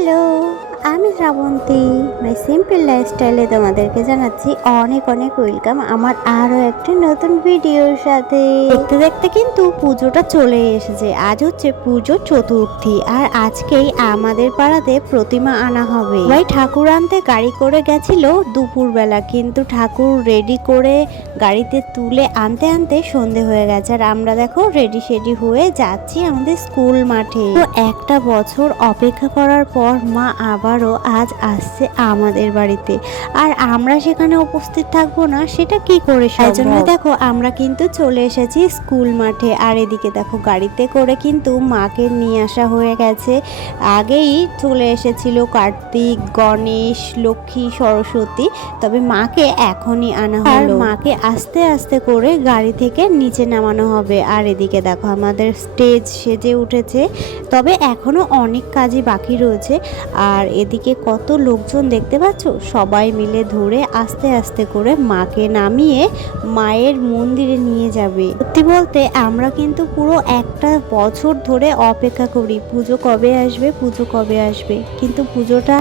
Hello. আমি শ্রাবন্তী মাই simple লাইফস্টাইলে তোমাদেরকে জানাচ্ছি অনেক অনেক ওয়েলকাম আমার আরও একটা নতুন ভিডিওর সাথে। দেখতে দেখতে কিন্তু পুজোটা চলে এসেছে, আজ হচ্ছে পুজো চতুর্থী আর আজকেই আমাদের পাড়াতে প্রতিমা আনা হবে। ভাই, ঠাকুর আনতে গাড়ি করে গেছিল দুপুরবেলা, কিন্তু ঠাকুর রেডি করে গাড়িতে তুলে আনতে আনতে সন্ধে হয়ে গেছে আর আমরা দেখো রেডি সেডি হয়ে যাচ্ছি আমাদের স্কুল মাঠে। তো একটা বছর অপেক্ষা করার পর মা আবারও আজ আসছে আমাদের বাড়িতে। আর আমরা সেখানে উপস্থিত থাকব না সেটা কি করে সেই জন্য দেখো আমরা কিন্তু চলে এসেছি স্কুল মাঠে। আর এদিকে দেখো গাড়িতে করে কিন্তু মাকে নিয়ে আসা হয়ে গেছে। আগেই চলে এসেছিল কার্তিক গণেশ লক্ষ্মী সরস্বতী। তবে মাকে এখনই আনা হলো। আর মাকে আস্তে আস্তে করে গাড়ি থেকে নিচে নামানো হবে। আর এদিকে দেখো আমাদের স্টেজ সেজে উঠেছে। তবে এখনও অনেক কাজই বাকি রয়েছে। আর এদিকে কত লোকজন দেখতে পাচ্ছ? সবাই মিলে ধরে আস্তে আস্তে করে মাকে নামিয়ে মায়ের মন্দিরে নিয়ে যাবে। সত্যি বলতে আমরা কিন্তু পুরো একটা বছর ধরে অপেক্ষা করি, পুজো কবে আসবে, পুজো কবে আসবে। কিন্তু পুজোটা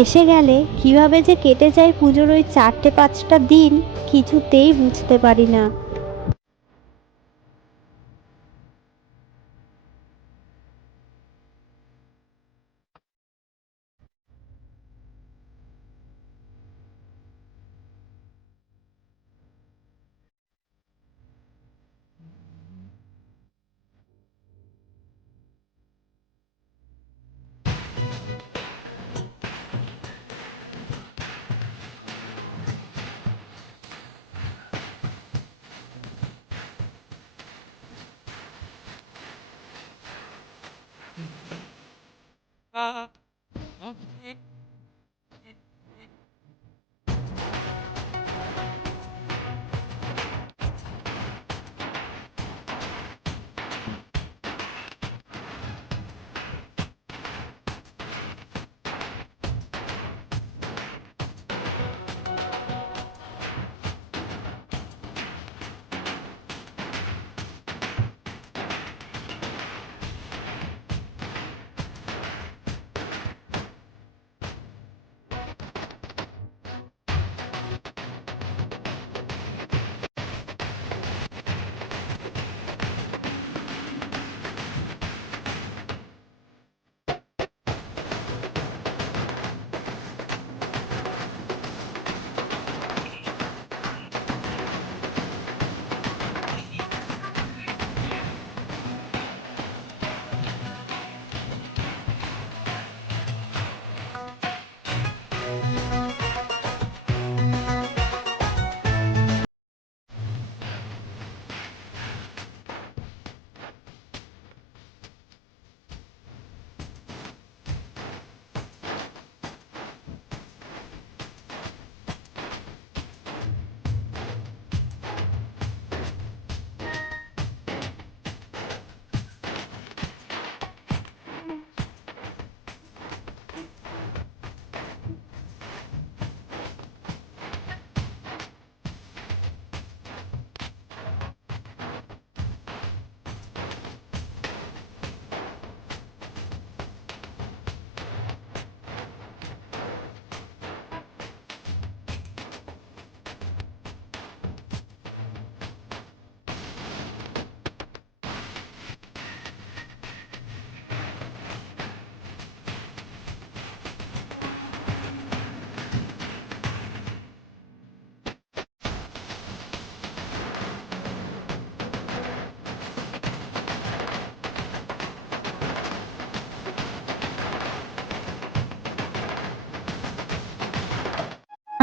এসে গেলে কীভাবে যে কেটে যায় পুজোর ওই চারটে পাঁচটা দিন কিছুতেই বুঝতে পারি না। Ah. Okay.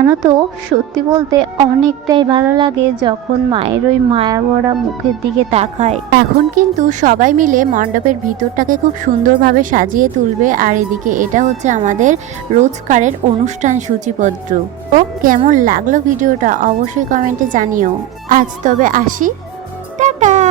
জানো তো সত্যি বলতে অনেকটাই ভালো লাগে যখন মায়ের ওই মায়া ভরা মুখের দিকে তাকায়। এখন কিন্তু সবাই মিলে মণ্ডপের ভিতরটাকে খুব সুন্দরভাবে সাজিয়ে তুলবে আর এদিকে এটা হচ্ছে আমাদের রোজকারের অনুষ্ঠান সূচিপত্র। ও, কেমন লাগল ভিডিওটা অবশ্যই কমেন্টে জানিও। আজ তবে আসি। টাটা!